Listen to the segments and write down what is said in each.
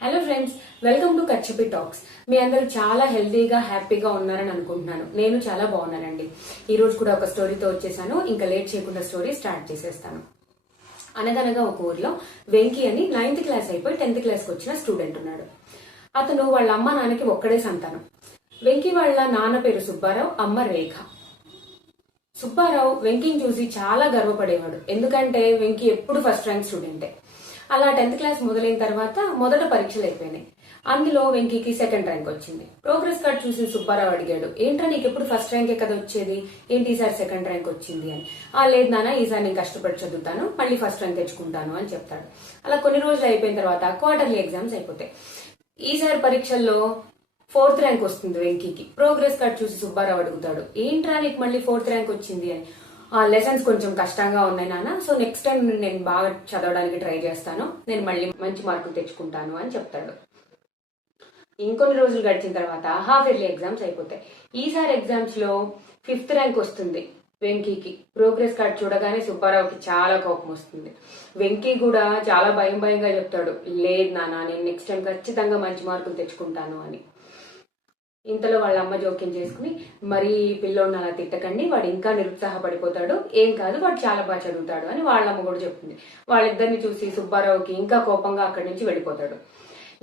Hello friends, welcome to Kachchapi talks. మీ అందరూ చాలా హెల్తీగా హ్యాపీగా ఉన్నారని అనుకుంటున్నాను. నేను చాలా బాగున్నానండి. ఈ రోజు కూడా ఒక స్టోరీతో వచ్చేసాను. ఇంకా లేట్ చేయకుండా స్టోరీ స్టార్ట్ చేసేస్తాను. అనగనగా ఒక ఊర్లో వెంకీ అని 9th క్లాస్ అయిపోయి 10th క్లాస్కి వచ్చిన స్టూడెంట్ ఉన్నాడు. అతను వాళ్ళ అమ్మ నాన్నకి ఒక్కడే సంతానం. వెంకీ వాళ్ళ నాన్న పేరు సుబ్బారావు, అమ్మ రేఖ. సుబ్బారావు వెంకీని చూసి చాలా గర్వపడేవాడు. ఎందుకంటే వెంకీ ఎప్పుడు ఫస్ట్ ర్యాంక్ స్టూడెంటే. అలా 10th క్లాస్ మొదలైన తర్వాత మొదట పరీక్షలు అయిపోయినాయి. అందులో వెంకీకి సెకండ్ ర్యాంక్ వచ్చింది. ప్రోగ్రెస్ కార్డ్ చూసి సుబ్బారావు అడిగాడు, ఏంట్రా నీకు ఎప్పుడు ఫస్ట్ ర్యాంకే కదా వచ్చేది, ఏంటి ఈసారి సెకండ్ ర్యాంక్ వచ్చింది అని. లేదు నాన్న, ఈసారి నేను కష్టపడి చదువుతాను, మళ్ళీ ఫస్ట్ ర్యాంక్ తెచ్చుకుంటాను అని చెప్తాడు. అలా కొన్ని రోజులు అయిపోయిన తర్వాత క్వార్టర్లీ ఎగ్జామ్స్ అయిపోతాయి. ఈసారి పరీక్షల్లో 4th ర్యాంక్ వస్తుంది వెంకీకి. ప్రోగ్రెస్ కార్డ్ చూసి సుబ్బారావు అడుగుతాడు, ఏంట్రా నీకు మళ్ళీ 4th ర్యాంక్ వచ్చింది అని. లెసన్స్ కొంచెం కష్టంగా ఉన్నాయి నాన్న, సో నెక్స్ట్ టైం నేను బాగా చదవడానికి ట్రై చేస్తాను, నేను మళ్ళీ మంచి మార్కులు తెచ్చుకుంటాను అని చెప్తాడు. ఇంకొన్ని రోజులు గడిచిన తర్వాత హాఫ్ ఇయర్లీ ఎగ్జామ్స్ అయిపోతాయి. ఈసారి ఎగ్జామ్స్ లో 5th ర్యాంక్ వస్తుంది వెంకీకి. ప్రోగ్రెస్ కార్డ్ చూడగానే సుబ్బారావుకి చాలా కోపం వస్తుంది. వెంకీ కూడా చాలా భయంగా చెప్తాడు, లేదు నాన్న, నేను నెక్స్ట్ టైం ఖచ్చితంగా మంచి మార్కులు తెచ్చుకుంటాను అని. ఇంతలో వాళ్ళ అమ్మ జోక్యం చేసుకుని, మరి పిల్లోడిని అలా తిట్టకండి, వాడు ఇంకా నిరుత్సాహపడిపోతాడు, ఏం కాదు, వాడు చాలా బాగా చదువుతాడు అని వాళ్ళ అమ్మ కూడా చెప్తుంది. వాళ్ళిద్దరిని చూసి సుబ్బారావుకి ఇంకా కోపంగా అక్కడి నుంచి వెళ్ళిపోతాడు.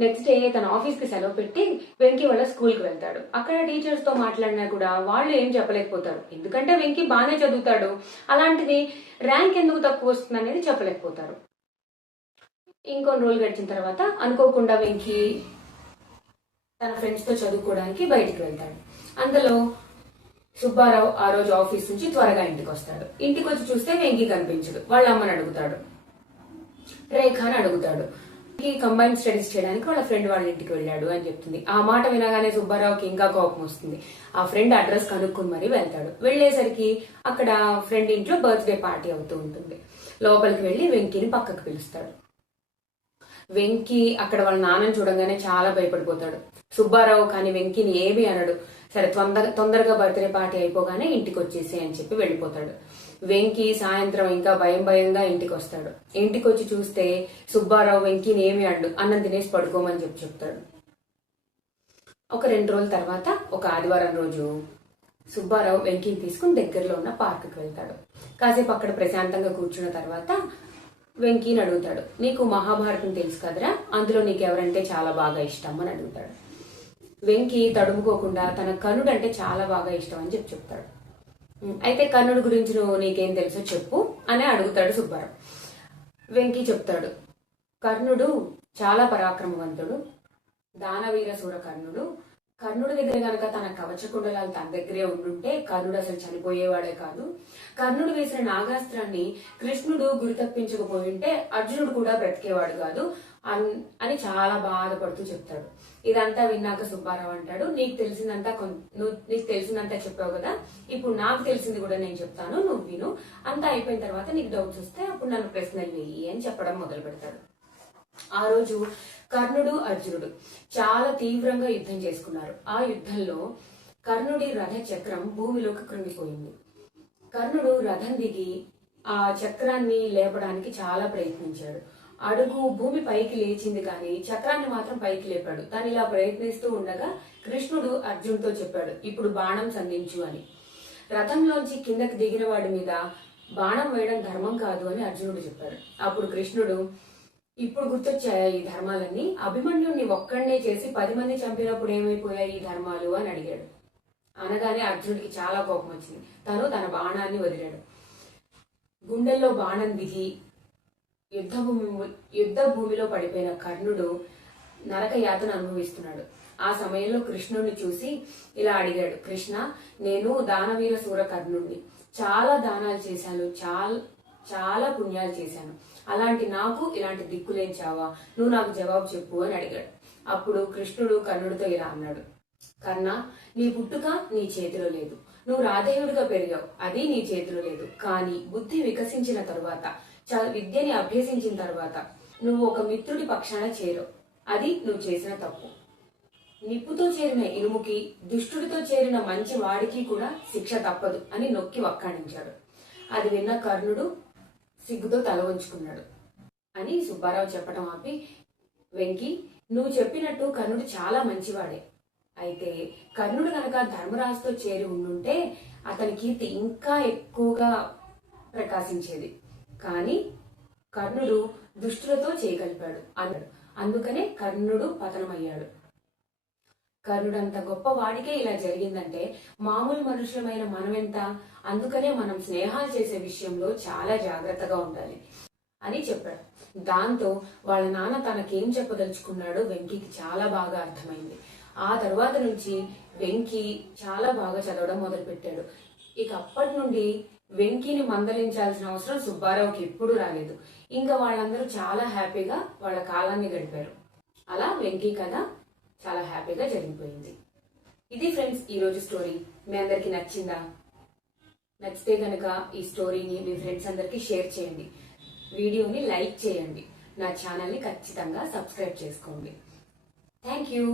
నెక్స్ట్ డే తన ఆఫీస్ కి సెలవు పెట్టి వెంకీ వాళ్ళ స్కూల్ కి వెళ్తాడు. అక్కడ టీచర్స్ తో మాట్లాడినా కూడా వాళ్ళు ఏం చెప్పలేకపోతారు. ఎందుకంటే వెంకీ బాగానే చదువుతాడు, అలాంటిది ర్యాంక్ ఎందుకు తక్కువ వస్తుంది అనేది చెప్పలేకపోతారు. ఇంకొన్ని రోజులు గడిచిన తర్వాత అనుకోకుండా వెంకీ తన ఫ్రెండ్స్ తో చదువుకోవడానికి బయటికి వెళ్తాడు. అందులో సుబ్బారావు ఆ రోజు ఆఫీస్ నుంచి త్వరగా ఇంటికి వస్తాడు. ఇంటికి వచ్చి చూస్తే వెంకీ కనిపించడు. వాళ్ళ అమ్మని అడుగుతాడు, రేఖని అడుగుతాడు. కంబైన్ స్టడీస్ చేయడానికి వాళ్ళ ఫ్రెండ్ వాళ్ళ ఇంటికి వెళ్ళాడు అని చెప్తుంది. ఆ మాట వినగానే సుబ్బారావుకి ఇంకా కోపం వస్తుంది. ఆ ఫ్రెండ్ అడ్రస్ కనుక్కుని మరీ వెళ్తాడు. వెళ్లేసరికి అక్కడ ఫ్రెండ్ ఇంట్లో బర్త్డే పార్టీ అవుతూ ఉంటుంది. లోపలికి వెళ్లి వెంకీని పక్కకు పిలుస్తాడు. వెంకీ అక్కడ వాళ్ళ నాన్నని చూడంగానే చాలా భయపడిపోతాడు. సుబ్బారావు కానీ వెంకీని ఏమీ అనడు. సరే తొందరగా బర్త్డే పార్టీ అయిపోగానే ఇంటికి వచ్చేసి అని చెప్పి వెళ్ళిపోతాడు. వెంకీ సాయంత్రం ఇంకా భయంగా ఇంటికి వస్తాడు. ఇంటికి వచ్చి చూస్తే సుబ్బారావు వెంకీని ఏమీ అడ్డు, అన్నం తినేసి పడుకోమని చెప్తాడు. ఒక 2 రోజుల తర్వాత ఒక ఆదివారం రోజు సుబ్బారావు వెంకీని తీసుకుని దగ్గరలో ఉన్న పార్కుకి వెళ్తాడు. కాసేపు అక్కడ ప్రశాంతంగా కూర్చున్న తర్వాత వెంకీని అడుగుతాడు, నీకు మహాభారతం తెలుసు కదరా, అందులో నీకు ఎవరంటే చాలా బాగా ఇష్టం అని అడుగుతాడు. వెంకీ తడుముకోకుండా తన కర్ణుడు అంటే చాలా బాగా ఇష్టం అని చెప్తాడు. అయితే కర్ణుడు గురించి నువ్వు నీకేం తెలుసో చెప్పు అని అడుగుతాడు సుబ్బారావు. వెంకీ చెప్తాడు, కర్ణుడు చాలా పరాక్రమవంతుడు, దానవీర సూర కర్ణుడు. కర్ణుడి దగ్గర గనక తన కవచ కుండలాలు తన దగ్గరే ఉండుంటే కర్ణుడు అసలు చనిపోయేవాడే కాదు. కర్ణుడు వేసిన నాగాస్త్రాన్ని కృష్ణుడు గురి తప్పించకపోయింటే అర్జునుడు కూడా బ్రతికేవాడు కాదు అని చాలా బాధపడుతూ చెప్తాడు. ఇదంతా విన్నాక సుబ్బారావు అంటాడు, నీకు తెలిసిందంతా చెప్పావు కదా, ఇప్పుడు నాకు తెలిసింది కూడా నేను చెప్తాను, నువ్వు విను. అంతా అయిపోయిన తర్వాత నీకు డౌట్స్ వస్తే అప్పుడు నన్ను ప్రశ్నలు వెయ్యి అని చెప్పడం మొదలు పెడతాడు. ఆ రోజు కర్ణుడు అర్జునుడు చాలా తీవ్రంగా యుద్ధం చేసుకున్నారు. ఆ యుద్ధంలో కర్ణుడి రథ చక్రం భూమిలోకి కృంగిపోయింది. కర్ణుడు రథం దిగి ఆ చక్రాన్ని లేపడానికి చాలా ప్రయత్నించాడు. అడుగు భూమి పైకి లేచింది కానీ చక్రాన్ని మాత్రం పైకి లేపాడు. తను ఇలా ప్రయత్నిస్తూ ఉండగా కృష్ణుడు అర్జునుడితో చెప్పాడు, ఇప్పుడు బాణం సంధించు అని. రథంలోంచి కిందకి దిగిన వాడి మీద బాణం వేయడం ధర్మం కాదు అని అర్జునుడు చెప్పాడు. అప్పుడు కృష్ణుడు, ఇప్పుడు గుర్తొచ్చాయా ఈ ధర్మాలన్నీ, అభిమన్యుడిని ఒక్కడనే చేసి 10 మంది చంపినప్పుడు ఏమైపోయాయి ఈ ధర్మాలు అని అడిగాడు. అనగానే అర్జునుడికి చాలా కోపం వచ్చింది. తను తన బాణాన్ని వదిలాడు. గుండెల్లో బాణం దిగి యుద్ధ భూమిలో పడిపోయిన కర్ణుడు నరక యాతన అనుభవిస్తున్నాడు. ఆ సమయంలో కృష్ణుడిని చూసి ఇలా అడిగాడు, కృష్ణ, నేను దానవీర సూర కర్ణుడిని, చాలా దానాలు చేశాను, చాలా పుణ్యాలు చేశాను, అలాంటి నాకు ఇలాంటి దిక్కులేం చావా, నువ్వు నాకు జవాబు చెప్పు అని అడిగాడు. అప్పుడు కృష్ణుడు కర్ణుడితో ఇలా అన్నాడు, కర్ణ, నీ పుట్టుక నీ చేతిలో లేదు, నువ్వు రాధేయుడిగా పెరిగావు, అది నీ చేతిలో లేదు. కానీ బుద్ధి వికసించిన తరువాత, విద్యని అభ్యసించిన తర్వాత నువ్వు ఒక మిత్రుడి పక్షాన చేరవు, అది నువ్వు చేసిన తప్పు. నిప్పుతో చేరిన ఇనుముకి, దుష్టుడితో చేరిన మంచి వాడికి కూడా శిక్ష తప్పదు అని నొక్కి వక్కాణించాడు. అది విన్న కర్ణుడు సిగ్గుతో తల వంచుకున్నాడు అని సుబ్బారావు చెప్పడం ఆపి, వెంకీ, నువ్వు చెప్పినట్టు కర్ణుడు చాలా మంచివాడే. అయితే కర్ణుడు గనక ధర్మరాజుతో చేరి ఉండుంటే అతని కీర్తి ఇంకా ఎక్కువగా ప్రకాశించేది. కానీ కర్ణుడు దుష్టులతో చేయగలిపాడు అన్నాడు. అందుకనే కర్ణుడు పతనమయ్యాడు. కర్ణుడంత గొప్ప వాడికే ఇలా జరిగిందంటే మామూలు మనుషులమైన మనమెంత. అందుకనే మనం స్నేహాలు చేసే విషయంలో చాలా జాగ్రత్తగా ఉండాలి అని చెప్పాడు. దాంతో వాళ్ళ నాన్న తనకేం చెప్పదలుచుకున్నాడో వెంకీకి చాలా బాగా అర్థమైంది. ఆ తరువాత నుంచి వెంకీ చాలా బాగా చదవడం మొదలు పెట్టాడు. ఇక అప్పటి నుండి వెంకీని మందలించాల్సిన అవసరం సుబ్బారావుకి ఎప్పుడూ రాలేదు. ఇంకా వాళ్ళందరూ చాలా హ్యాపీగా వాళ్ళ కాలాన్ని గడిపారు. అలా వెంకీ కథ చాలా హ్యాపీగా జరిగిపోయింది. ఇది ఫ్రెండ్స్ ఈ రోజు స్టోరీ. మీ అందరికి నచ్చిందా? నచ్చితే గనక ఈ స్టోరీని మీ ఫ్రెండ్స్ అందరికి షేర్ చేయండి, వీడియోని లైక్ చేయండి, నా ఛానల్ని ఖచ్చితంగా సబ్స్క్రైబ్ చేసుకోండి. Thank you.